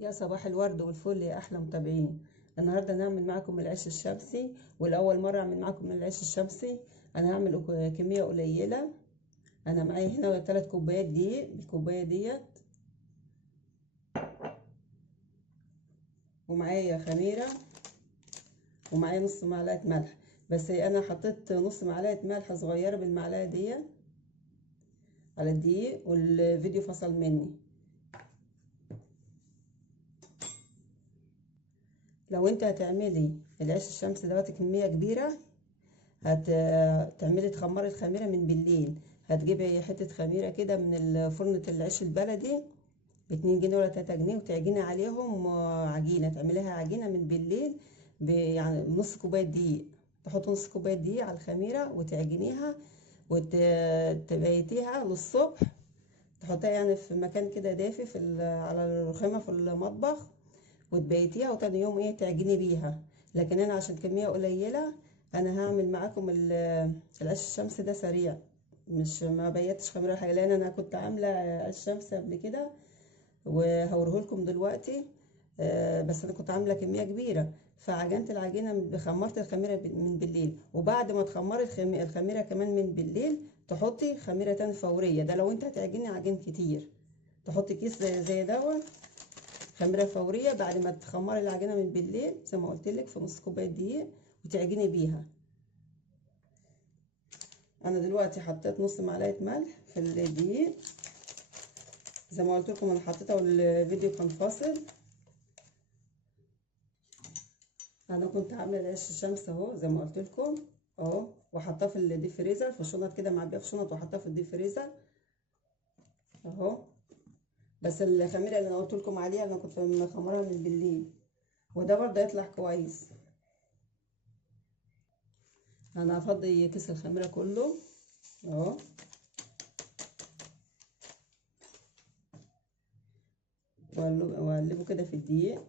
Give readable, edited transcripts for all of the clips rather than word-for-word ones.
يا صباح الورد والفل يا احلى متابعين. النهارده نعمل معاكم العيش الشمسي، والاول مره اعمل معاكم العيش الشمسي. انا هعمل كميه قليله. انا معايا هنا 3 كوبايات دقيق بالكوبايه ديت، ومعايا خميره، ومعايا نص معلقه ملح. بس انا حطيت نص معلقه ملح صغيره بالمعلقه ديت على الدقيق، والفيديو فصل مني. لو انت هتعملي العيش الشمسي دوت كميه كبيره، هتعملي تخمري الخميره من بالليل. هتجيبي حته خميره كده من فرنة العيش البلدي ب2 جنيه ولا 3 جنيه، وتعجني عليهم عجينه، تعمليها عجينه من بالليل. يعني نص كوبايه دقيق، تحط نص كوبايه دقيق على الخميره وتعجنيها وتبيتيها للصبح. تحطيها يعني في مكان كده دافي على الرخامه في المطبخ، وتبيتيها، وتاني يوم تعجني بيها. لكن انا عشان كميه قليله، انا هعمل معاكم العيش الشمس ده سريع. مش ما بيتش خميره حاجه، لان انا كنت عامله عيش شمس قبل كده وهوريه لكم دلوقتي. بس انا كنت عامله كميه كبيره، فعجنت العجينه، خمرت الخميره من بالليل. وبعد ما تخمري الخميره كمان من بالليل، تحطي خميره تاني فوريه. ده لو انت هتعجني عجين كتير، تحطي كيس زي دوت خميره فوريه بعد ما تخمري العجينه من بالليل، زي ما قلت لك، في نص كوبايه دقيق وتعجني بيها. انا دلوقتي حطيت نص معلقه ملح في الدقيق، زي ما قلت لكم انا حطيتها والفيديو كان فاصل. انا كنت عامله العيش الشمس اهو زي ما قلت لكم اهو، وحطاه في الديب فريزر في شنط كده، معبيه في شنط وحطاه في الديب فريزر اهو. بس الخميره اللي انا قلت لكم عليها انا كنت مخمرها من بالليل، وده برضه يطلع كويس. انا هفضي كيس الخميره كله اهو، واقلبه كده في الدقيق.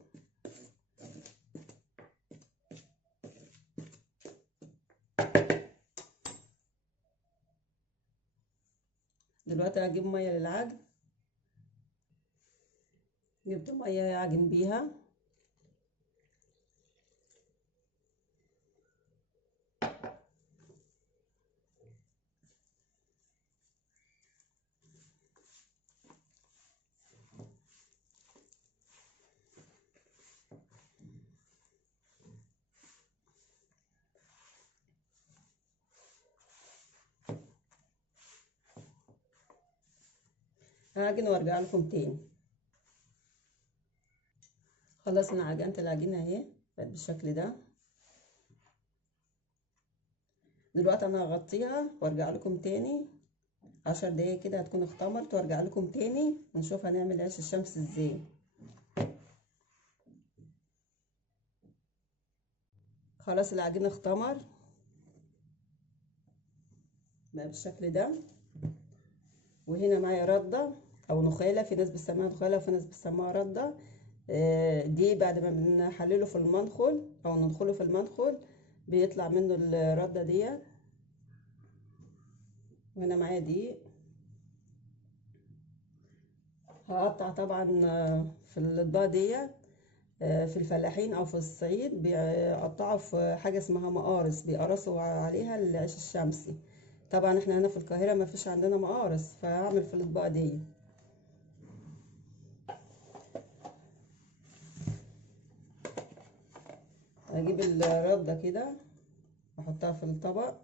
دلوقتي هجيب ميه للعجن. جبت ميه يعجن بيها. هعجن وارجع لكم تاني. خلاص انا عجنت العجينه اهي، بقت بالشكل ده. دلوقتي انا هغطيها وارجع لكم تاني 10 دقايق كده، هتكون اختمرت، وارجع لكم تاني ونشوف هنعمل عيش الشمس ازاي. خلاص العجين اختمر بقى بالشكل ده. وهنا معايا رده او نخاله، في ناس بتسميها نخاله وفي ناس بتسميها رده. دي بعد ما بنحلله في المنخل او ندخله في المنخل بيطلع منه الرده دي. وهنا معايا دي. هقطع طبعا في الاطباق دي. في الفلاحين او في الصعيد بيقطعوا في حاجه اسمها مقارص، بيقرصوا عليها العيش الشمسي. طبعا احنا هنا في القاهره ما فيش عندنا مقارص، فهعمل في الاطباق دي. اجيب الرده كده واحطها في الطبق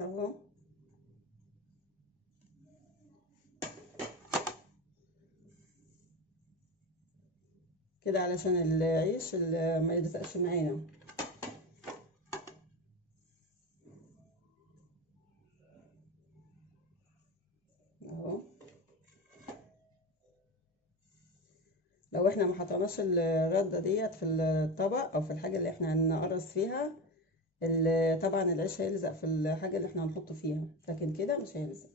اهو كده، علشان العيش ما يلزقش معانا اهو. لو احنا ما حطيناش الرده ديت في الطبق او في الحاجه اللي احنا هنقرص فيها، طبعا العيش هيلزق في الحاجه اللي احنا هنحطه فيها، لكن كده مش هيلزق.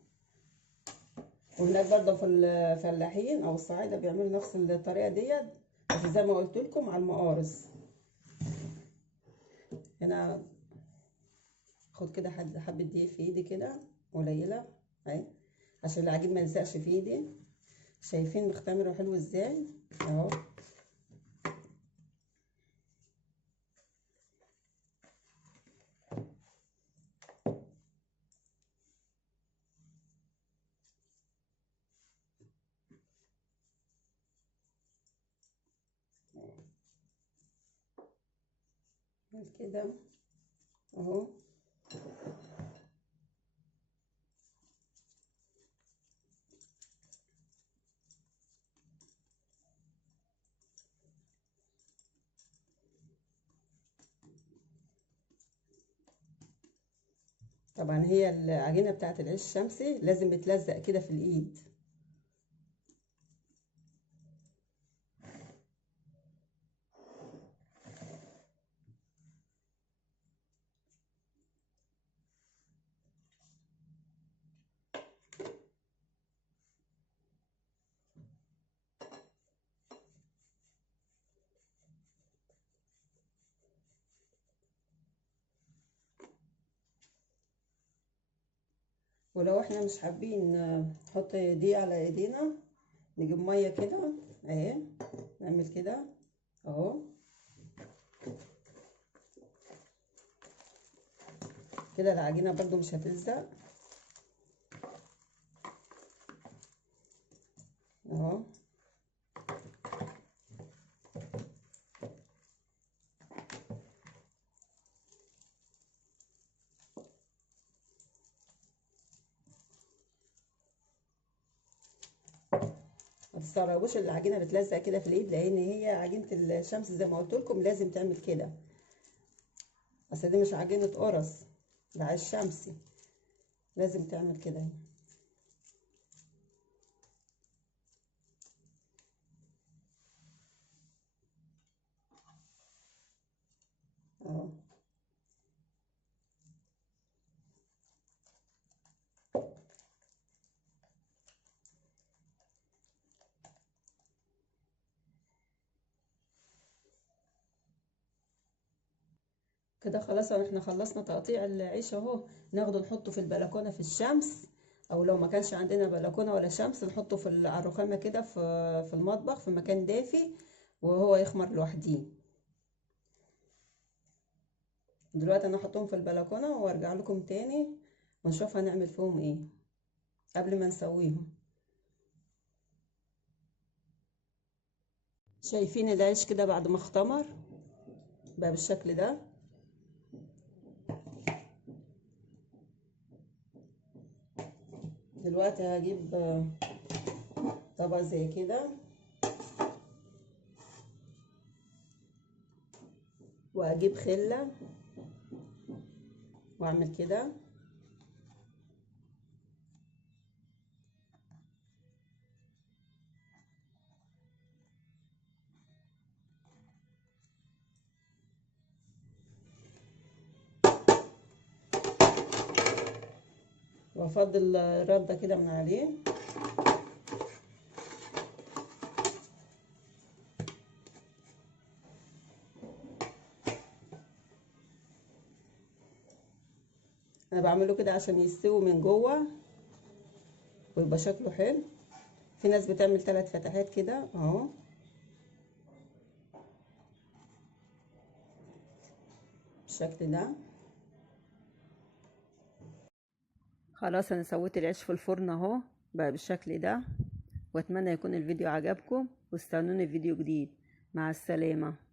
وهناك برضه في الفلاحين او الصعايده بيعملوا نفس الطريقه ديت، بس زي ما قلت لكم على المقارص. هنا خد كده حبه دقيق في ايدي كده قليله، اهي عشان العجين ما يلزقش في ايدي. شايفين مختمر وحلو ازاي اهو. كده اهو. طبعا هي العجينه بتاعت العيش الشمسي لازم بتلزق كده في الايد. ولو احنا مش حابين نحط دي على ايدينا، نجيب ميه كده اهي، نعمل كده اهو. كده العجينه برضو مش هتلزق اهو. ما تستغربوش العجينه بتلزق كده في الايد، لان هي عجينه الشمس زي ما قلت لكم لازم تعمل كده. اصل دي مش عجينه قرص، ده عيش شمسي، لازم تعمل كده اهو. كده خلاص احنا خلصنا تقطيع العيش اهو. ناخده نحطه في البلكونه في الشمس، او لو ما كانش عندنا بلكونه ولا شمس نحطه في على الرخامه كده في المطبخ في مكان دافي، وهو يخمر لوحديه. دلوقتي انا هحطهم في البلكونه وارجع لكم تاني ونشوف هنعمل فيهم ايه قبل ما نسويهم. شايفين العيش كده بعد ما اختمر بقى بالشكل ده. دلوقتي هجيب طبق زي كده واجيب خله واعمل كده، وافضل رده كده من عليه. انا بعمله كده عشان يستوي من جوه ويبقى شكله حلو. في ناس بتعمل 3 فتحات كده اهو بالشكل ده. خلاص انا سويت العيش في الفرن اهو بقى بالشكل ده، واتمنى يكون الفيديو عجبكم، واستنوني في فيديو جديد. مع السلامة.